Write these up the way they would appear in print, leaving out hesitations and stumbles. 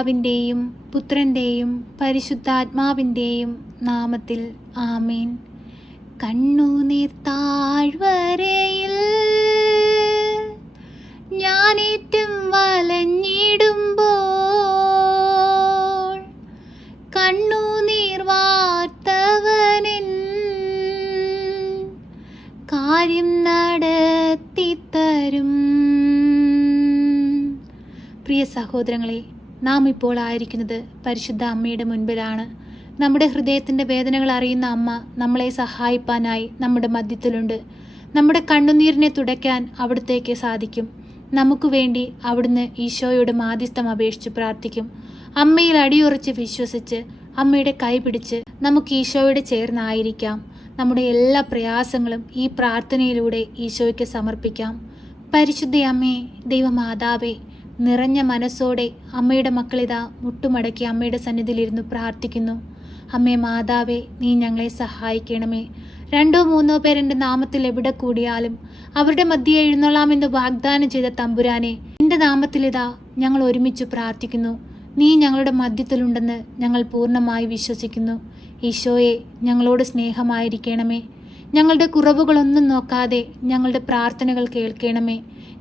പിതാവിൻ്റെയും പുത്രൻ്റെയും പരിശുദ്ധാത്മാവിൻ്റെയും നാമത്തിൽ ആമേൻ. കണ്ണുനീർ താഴ്വരയിൽ ഞാനേറ്റം വലഞ്ഞിടുമ്പോൾ കണ്ണുനീർ വാർത്തവനിൻ കാര്യം നടത്തിത്തരും. പ്രിയ സഹോദരങ്ങളെ, നാം ഇപ്പോൾ ആയിരിക്കുന്നത് പരിശുദ്ധ അമ്മയുടെ മുൻപിലാണ്. നമ്മുടെ ഹൃദയത്തിൻ്റെ വേദനകൾ അറിയുന്ന അമ്മ നമ്മളെ സഹായിപ്പാനായി നമ്മുടെ മധ്യത്തിലുണ്ട്. നമ്മുടെ കണ്ണുനീരിനെ തുടയ്ക്കാൻ അവിടുത്തേക്ക് സാധിക്കും. നമുക്ക് വേണ്ടി അവിടുന്ന് ഈശോയോട് മാധ്യസ്ഥം അപേക്ഷിച്ച് പ്രാർത്ഥിക്കും. അമ്മയിൽ അടിയുറച്ച് വിശ്വസിച്ച് അമ്മയുടെ കൈ പിടിച്ച് നമുക്ക് ഈശോയോട് ചേർന്നായിരിക്കാം. നമ്മുടെ എല്ലാ പ്രയാസങ്ങളും ഈ പ്രാർത്ഥനയിലൂടെ ഈശോയ്ക്ക് സമർപ്പിക്കാം. പരിശുദ്ധ അമ്മേ, ദൈവമാതാവേ, നിറഞ്ഞ മനസ്സോടെ അമ്മയുടെ മക്കളിതാ മുട്ടുമടക്കി അമ്മയുടെ സന്നിധിയിലിരുന്ന് പ്രാർത്ഥിക്കുന്നു. അമ്മേ മാതാവേ, നീ ഞങ്ങളെ സഹായിക്കണമേ. 2-3 പേർ എൻ്റെ നാമത്തിൽ എവിടെ കൂടിയാലും അവരുടെ മധ്യേ എഴുന്നള്ളാമെന്ന് വാഗ്ദാനം ചെയ്ത തമ്പുരാനെ, എൻ്റെ നാമത്തിലിതാ ഞങ്ങൾ ഒരുമിച്ച് പ്രാർത്ഥിക്കുന്നു. നീ ഞങ്ങളുടെ മധ്യത്തിലുണ്ടെന്ന് ഞങ്ങൾ പൂർണ്ണമായി വിശ്വസിക്കുന്നു. ഈശോയെ, ഞങ്ങളോട് സ്നേഹമായിരിക്കണമേ. ഞങ്ങളുടെ കുറവുകളൊന്നും നോക്കാതെ ഞങ്ങളുടെ പ്രാർത്ഥനകൾ കേൾക്കണമേ.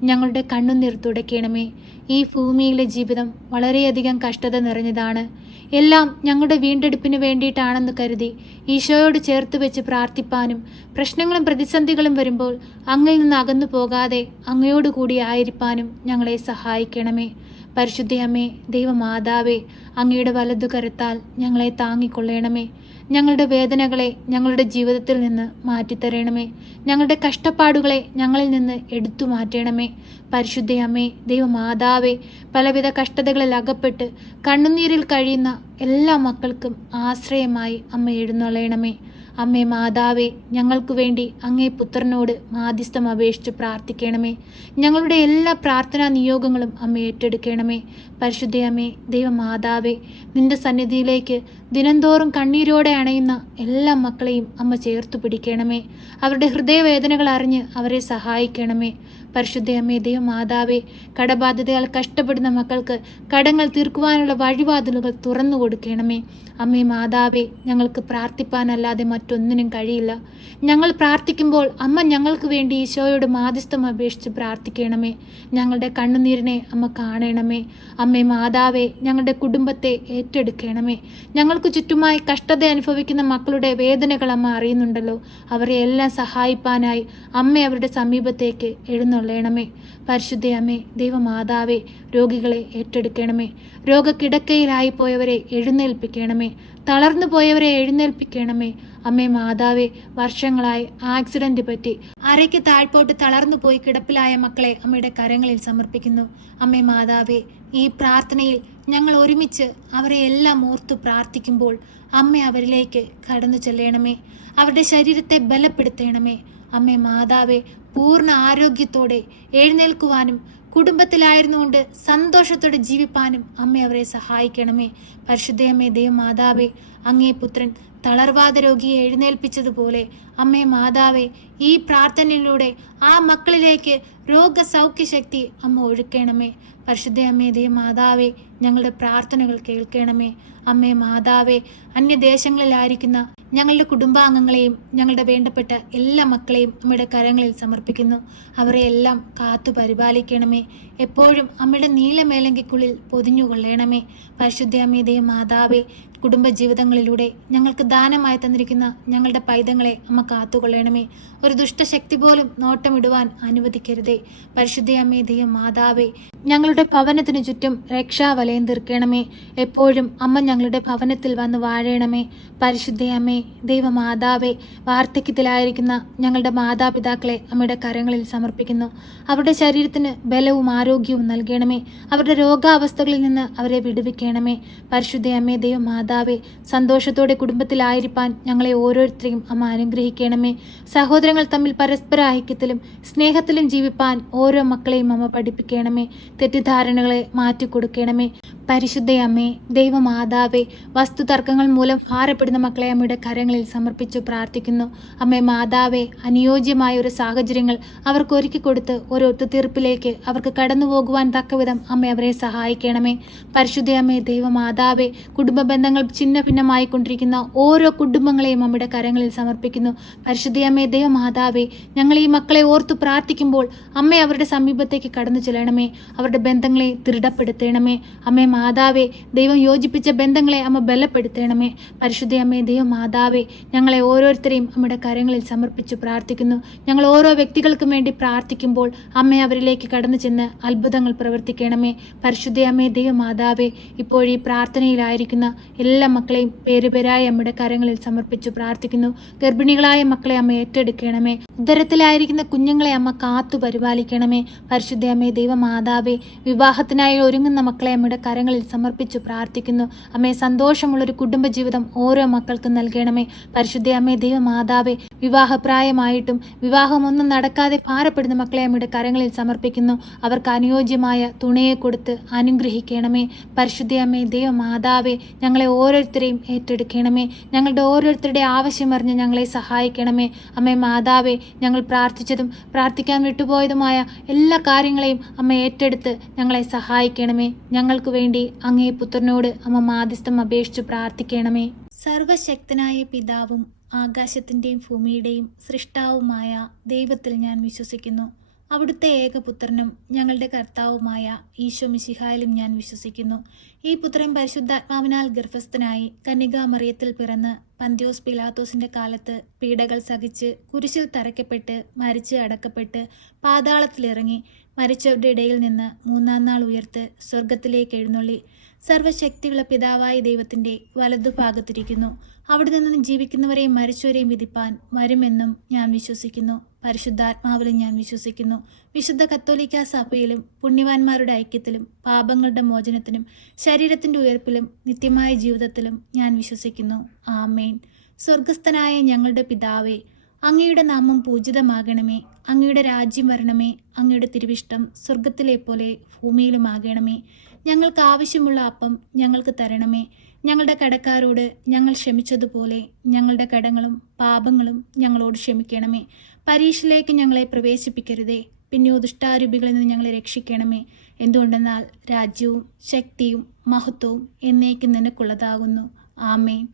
ഞങ്ങളുടെ കണ്ണുനീർ തുടയ്ക്കണമേ. ഈ ഭൂമിയിലെ ജീവിതം വളരെയധികം കഷ്ടത നിറഞ്ഞതാണ്. എല്ലാം ഞങ്ങളുടെ വീണ്ടെടുപ്പിന് വേണ്ടിയിട്ടാണെന്ന് കരുതി ഈശോയോട് ചേർത്ത് വെച്ച് പ്രാർത്ഥിപ്പാനും പ്രശ്നങ്ങളും പ്രതിസന്ധികളും വരുമ്പോൾ അങ്ങിൽ നിന്ന് അകന്നു പോകാതെ അങ്ങയോടുകൂടി ആയിരിക്കാനും ഞങ്ങളെ സഹായിക്കണമേ. പരിശുദ്ധയമ്മേ, ദൈവമാതാവേ, അങ്ങയുടെ വലതുകരത്താൽ ഞങ്ങളെ താങ്ങിക്കൊള്ളണമേ. ഞങ്ങളുടെ വേദനകളെ ഞങ്ങളുടെ ജീവിതത്തിൽ നിന്ന് മാറ്റിത്തരണമേ. ഞങ്ങളുടെ കഷ്ടപ്പാടുകളെ ഞങ്ങളിൽ നിന്ന് എടുത്തു മാറ്റണമേ. പരിശുദ്ധയമ്മേ, ദൈവമാതാവേ, പലവിധ കഷ്ടതകളിൽ അകപ്പെട്ട് കണ്ണുനീരിൽ കഴിയുന്ന എല്ലാ മക്കൾക്കും ആശ്രയമായി അമ്മ എഴുന്നള്ളണമേ. അമ്മേ മാതാവേ, ഞങ്ങൾക്ക് വേണ്ടി അങ്ങേ പുത്രനോട് മാധ്യസ്ഥം അപേക്ഷിച്ച് പ്രാർത്ഥിക്കണമേ. ഞങ്ങളുടെ എല്ലാ പ്രാർത്ഥനാ നിയോഗങ്ങളും അമ്മ ഏറ്റെടുക്കണമേ. പരിശുദ്ധയമ്മേ, ദൈവമാതാവേ, നിന്റെ സന്നിധിയിലേക്ക് ദിനംതോറും കണ്ണീരോടെ അണയുന്ന എല്ലാ മക്കളെയും അമ്മ ചേർത്തു പിടിക്കണമേ. അവരുടെ ഹൃദയവേദനകൾ അറിഞ്ഞ് അവരെ സഹായിക്കണമേ. പരിശുദ്ധയമ്മേ, ദൈവമാതാവേ, കടബാധ്യതയാൽ കഷ്ടപ്പെടുന്ന മക്കൾക്ക് കടങ്ങൾ തീർക്കുവാനുള്ള വഴിവാതിലുകൾ തുറന്നു കൊടുക്കണമേ. അമ്മേ മാതാവേ, ഞങ്ങൾക്ക് പ്രാർത്ഥിപ്പാനല്ലാതെ മറ്റൊന്നിനും കഴിയില്ല. ഞങ്ങൾ പ്രാർത്ഥിക്കുമ്പോൾ അമ്മ ഞങ്ങൾക്ക് വേണ്ടി ഈശോയോട് മാധ്യസ്ഥം അപേക്ഷിച്ച് പ്രാർത്ഥിക്കണമേ. ഞങ്ങളുടെ കണ്ണുനീരിനെ അമ്മ കാണണമേ. അമ്മേ മാതാവേ, ഞങ്ങളുടെ കുടുംബത്തെ ഏറ്റെടുക്കണമേ. ഞങ്ങൾക്ക് ചുറ്റുമായി കഷ്ടത അനുഭവിക്കുന്ന മക്കളുടെ വേദനകൾ അമ്മ അറിയുന്നുണ്ടല്ലോ. അവരെ എല്ലാം സഹായിപ്പാനായി അമ്മ അവരുടെ സമീപത്തേക്ക് എഴുന്നള്ളണമേ. പരിശുദ്ധയമ്മേ, ദൈവമാതാവേ, രോഗികളെ ഏറ്റെടുക്കണമേ. രോഗക്കിടക്കയിലായി പോയവരെ എഴുന്നേൽപ്പിക്കണമേ. തളർന്നു പോയവരെ എഴുന്നേൽപ്പിക്കണമേ. അമ്മേ മാതാവേ, വർഷങ്ങളായി ആക്സിഡന്റ് പറ്റി അരയ്ക്ക് താഴ്പോട്ട് തളർന്നു പോയി കിടപ്പിലായ മക്കളെ അമ്മയുടെ കരങ്ങളിൽ സമർപ്പിക്കുന്നു. അമ്മേ മാതാവേ, ഈ പ്രാർത്ഥനയിൽ ഞങ്ങൾ ഒരുമിച്ച് അവരെ എല്ലാം ഓർത്തു പ്രാർത്ഥിക്കുമ്പോൾ അമ്മ അവരിലേക്ക് കടന്നു ചെല്ലണമേ. അവരുടെ ശരീരത്തെ ബലപ്പെടുത്തണമേ. അമ്മേ മാതാവേ, പൂർണ്ണ ആരോഗ്യത്തോടെ എഴുന്നേൽക്കുവാനും കുടുംബത്തിലായിരുന്നുകൊണ്ട് സന്തോഷത്തോടെ ജീവിപ്പാനും അമ്മ അവരെ സഹായിക്കണമേ. പരിശുദ്ധയമ്മേ, ദൈവമാതാവേ, അങ്ങേ പുത്രൻ തളർവാദ രോഗിയെ എഴുന്നേൽപ്പിച്ചതുപോലെ അമ്മേ മാതാവേ, ഈ പ്രാർത്ഥനയിലൂടെ ആ മക്കളിലേക്ക് രോഗസൗഖ്യശക്തി അമ്മ ഒഴുക്കണമേ. പരിശുദ്ധയമ്മേ, ദൈവമാതാവേ, ഞങ്ങളുടെ പ്രാർത്ഥനകൾ കേൾക്കണമേ. അമ്മേ മാതാവേ, അന്യദേശങ്ങളിലായിരിക്കുന്ന ഞങ്ങളുടെ കുടുംബാംഗങ്ങളെയും ഞങ്ങളുടെ വേണ്ടപ്പെട്ട എല്ലാ മക്കളെയും അമ്മയുടെ കരങ്ങളിൽ സമർപ്പിക്കുന്നു. അവരെ എല്ലാം കാത്തു പരിപാലിക്കണമേ. എപ്പോഴും അമ്മയുടെ നീലമേലങ്കിക്കുള്ളിൽ പൊതിഞ്ഞുകൊള്ളണമേ. പരിശുദ്ധയമ്മേ, ദൈവമാതാവേ, കുടുംബജീവിതങ്ങളിലൂടെ ഞങ്ങൾക്ക് ദാനമായി തന്നിരിക്കുന്ന ഞങ്ങളുടെ പൈതങ്ങളെ അമ്മ കാത്തുകൊള്ളണമേ. ഒരു ദുഷ്ടശക്തി പോലും നോട്ടമിടുവാൻ അനുവദിക്കരുതേ. പരിശുദ്ധയമ്മേ, ദൈവമാതാവേ, ഞങ്ങളുടെ ഭവനത്തിനു ചുറ്റും രക്ഷാവലയം തീർക്കണമേ. എപ്പോഴും അമ്മ ഞങ്ങളുടെ ഭവനത്തിൽ വന്ന് വാഴണമേ. പരിശുദ്ധയമ്മേ, ദൈവമാതാവേ, വാർദ്ധക്യത്തിലായിരിക്കുന്ന ഞങ്ങളുടെ മാതാപിതാക്കളെ അമ്മയുടെ കരങ്ങളിൽ സമർപ്പിക്കുന്നു. അവരുടെ ശരീരത്തിന് ബലവും ആരോഗ്യവും നൽകണമേ. അവരുടെ രോഗാവസ്ഥകളിൽ നിന്ന് അവരെ വിടുവിക്കണമേ. പരിശുദ്ധയമ്മേ, ദൈവമാതാവേ, സന്തോഷത്തോടെ കുടുംബത്തിലായിരിക്കാൻ ഞങ്ങളെ ഓരോരുത്തരെയും അമ്മ അനുഗ്രഹിക്കണമേ. സഹോദരങ്ങൾ തമ്മിൽ പരസ്പര ഐക്യത്തിലും സ്നേഹത്തിലും ജീവിപ്പാൻ ഓരോ മക്കളെയും അമ്മ പഠിപ്പിക്കണമേ. തെറ്റിദ്ധാരണകളെ മാറ്റിക്കൊടുക്കണമേ. പരിശുദ്ധയമ്മേ, ദൈവമാതാവേ, വസ്തുതർക്കങ്ങൾ മൂലം ഭാരപ്പെടുന്ന മക്കളെ അമ്മയുടെ കരങ്ങളിൽ സമർപ്പിച്ചു പ്രാർത്ഥിക്കുന്നു. അമ്മേ മാതാവേ, അനുയോജ്യമായ ഒരു സാഹചര്യങ്ങൾ അവർക്ക് ഒരുക്കി കൊടുത്ത് ഒരു ഒത്തുതീർപ്പിലേക്ക് അവർക്ക് കടന്നു പോകുവാൻ തക്കവിധം അമ്മ അവരെ സഹായിക്കണമേ. പരിശുദ്ധയമ്മേ, ദൈവമാതാവേ, കുടുംബ ബന്ധങ്ങൾ ഛിന്ന ഭിന്നമായിക്കൊണ്ടിരിക്കുന്ന ഓരോ കുടുംബങ്ങളെയും അമ്മയുടെ കരങ്ങളിൽ സമർപ്പിക്കുന്നു. പരിശുദ്ധയമ്മേ, ദൈവമാതാവേ, ഞങ്ങൾ ഈ മക്കളെ ഓർത്തു പ്രാർത്ഥിക്കുമ്പോൾ അമ്മ അവരുടെ സമീപത്തേക്ക് കടന്നു ചെല്ലണമേ. അവരുടെ ബന്ധങ്ങളെ ദൃഢപ്പെടുത്തണമേ. അമ്മേ മാതാവേ, ദൈവം യോജിപ്പിച്ച ബന്ധങ്ങളെ അമ്മ ബലപ്പെടുത്തണമേ. പരിശുദ്ധയമ്മേ, ദൈവമാതാവേ, ഞങ്ങളെ ഓരോരുത്തരെയും അമ്മയുടെ കരങ്ങളിൽ സമർപ്പിച്ചു പ്രാർത്ഥിക്കുന്നു. ഞങ്ങൾ ഓരോ വ്യക്തികൾക്കും വേണ്ടി പ്രാർത്ഥിക്കുമ്പോൾ അമ്മ അവരിലേക്ക് കടന്നു ചെന്ന് അത്ഭുതങ്ങൾ പ്രവർത്തിക്കണമേ. പരിശുദ്ധയമ്മേ, ദൈവമാതാവേ, ഇപ്പോൾ ഈ പ്രാർത്ഥനയിലായിരിക്കുന്ന എല്ലാ മക്കളെയും പേരുപേരായി അമ്മയുടെ കരങ്ങളിൽ സമർപ്പിച്ചു പ്രാർത്ഥിക്കുന്നു. ഗർഭിണികളായ മക്കളെ അമ്മ ഏറ്റെടുക്കണമേ. ഉദരത്തിലായിരിക്കുന്ന കുഞ്ഞുങ്ങളെ അമ്മ കാത്തു പരിപാലിക്കണമേ. പരിശുദ്ധയമ്മേ, ദൈവമാതാവേ, വിവാഹത്തിനായി ഒരുങ്ങുന്ന മക്കളെ അമ്മയുടെ കരങ്ങളിൽ സമർപ്പിച്ചു പ്രാർത്ഥിക്കുന്നു. അമ്മേ, സന്തോഷമുള്ളൊരു കുടുംബജീവിതം ഓരോ മക്കൾക്കും നൽകണമേ. പരിശുദ്ധയമ്മേ, ദൈവമാതാവേ, വിവാഹപ്രായമായിട്ടും വിവാഹമൊന്നും നടക്കാതെ ഭാരപ്പെടുന്ന മക്കളെ അമ്മയുടെ കരങ്ങളിൽ സമർപ്പിക്കുന്നു. അവർക്ക് അനുയോജ്യമായ തുണയെ കൊടുത്ത് അനുഗ്രഹിക്കണമേ. പരിശുദ്ധയമ്മേ, ദൈവമാതാവേ, ഞങ്ങളെ ഓരോരുത്തരെയും ഏറ്റെടുക്കണമേ. ഞങ്ങളുടെ ഓരോരുത്തരുടെ ആവശ്യമറിഞ്ഞ് ഞങ്ങളെ സഹായിക്കണമേ. അമ്മേ മാതാവേ, ഞങ്ങൾ പ്രാർത്ഥിച്ചതും പ്രാർത്ഥിക്കാൻ വിട്ടുപോയതുമായ എല്ലാ കാര്യങ്ങളെയും അമ്മ ഏറ്റെടുത്ത് ഞങ്ങളെ സഹായിക്കണമേ. ഞങ്ങൾക്ക് വേണ്ടി അങ്ങേ പുത്രനോട് അമ്മ മാധ്യസ്ഥം അപേക്ഷിച്ച് പ്രാർത്ഥിക്കണമേ. സർവശക്തനായ പിതാവും ആകാശത്തിൻ്റെയും ഭൂമിയുടെയും സൃഷ്ടാവുമായ ദൈവത്തിൽ ഞാൻ വിശ്വസിക്കുന്നു. അവിടുത്തെ ഏകപുത്രനും ഞങ്ങളുടെ കർത്താവുമായ ഈശോ മിശിഹായിലും ഞാൻ വിശ്വസിക്കുന്നു. ഈ പുത്രൻ പരിശുദ്ധാത്മാവിനാൽ ഗർഭസ്ഥനായി കന്യകാമറിയത്തിൽ പിറന്ന് പന്തിയോസ് പിലാത്തോസിന്റെ കാലത്ത് പീഡകൾ സഹിച്ച് കുരിശിൽ തറയ്ക്കപ്പെട്ട് മരിച്ച് അടക്കപ്പെട്ട് പാതാളത്തിലിറങ്ങി മരിച്ചവരുടെ ഇടയിൽ നിന്ന് മൂന്നാം നാൾ ഉയർത്ത് സ്വർഗത്തിലേക്ക് എഴുന്നള്ളി സർവശക്തിയുള്ള പിതാവായ ദൈവത്തിൻ്റെ വലതുഭാഗത്തിരിക്കുന്നു. അവിടെ നിന്ന് ജീവിക്കുന്നവരെയും മരിച്ചവരെയും വിധിപ്പാൻ വരുമെന്നും ഞാൻ വിശ്വസിക്കുന്നു. പരിശുദ്ധാത്മാവിലും ഞാൻ വിശ്വസിക്കുന്നു. വിശുദ്ധ കത്തോലിക്കാ സഭയിലും പുണ്യവാന്മാരുടെ ഐക്യത്തിലും പാപങ്ങളുടെ മോചനത്തിനും ശരീരത്തിൻ്റെ ഉയർപ്പിലും നിത്യമായ ജീവിതത്തിലും ഞാൻ വിശ്വസിക്കുന്നു. ആമേൻ. സ്വർഗസ്ഥനായ ഞങ്ങളുടെ പിതാവേ, അങ്ങയുടെ നാമം പൂജിതമാകണമേ. അങ്ങയുടെ രാജ്യം വരണമേ. അങ്ങയുടെ തിരുവിഷ്ടം സ്വർഗത്തിലെ പോലെ ഭൂമിയിലുമാകണമേ. ഞങ്ങൾക്ക് ആവശ്യമുള്ള അപ്പം ഞങ്ങൾക്ക് തരണമേ. ഞങ്ങളുടെ കടക്കാരോട് ഞങ്ങൾ ക്ഷമിച്ചതുപോലെ ഞങ്ങളുടെ കടങ്ങളും പാപങ്ങളും ഞങ്ങളോട് ക്ഷമിക്കണമേ. പരീക്ഷയിലേക്ക് ഞങ്ങളെ പ്രവേശിപ്പിക്കരുതേ, പിന്നെയോ ദുഷ്ടാരൂപികളിൽ നിന്ന് ഞങ്ങളെ രക്ഷിക്കണമേ. എന്തുകൊണ്ടെന്നാൽ രാജ്യവും ശക്തിയും മഹത്വവും എന്നേക്കും നിനക്കുള്ളതാകുന്നു. ആമേൻ.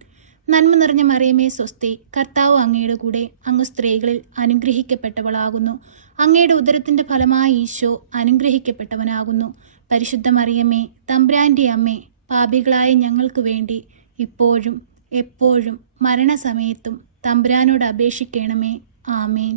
നന്മ നിറഞ്ഞ മറിയമേ സ്വസ്തി, കർത്താവ് അങ്ങയുടെ കൂടെ, അങ്ങ് സ്ത്രീകളിൽ അനുഗ്രഹിക്കപ്പെട്ടവളാകുന്നു. അങ്ങയുടെ ഉദരത്തിൻ്റെ ഫലമായ ഈശോ അനുഗ്രഹിക്കപ്പെട്ടവനാകുന്നു. പരിശുദ്ധ മറിയമേ, തമ്പുരാൻ്റെ അമ്മേ, പാപികളായ ഞങ്ങൾക്ക് വേണ്ടി ഇപ്പോഴും എപ്പോഴും മരണസമയത്തും തമ്പുരാനോട് അപേക്ഷിക്കണമേ. ആമേൻ.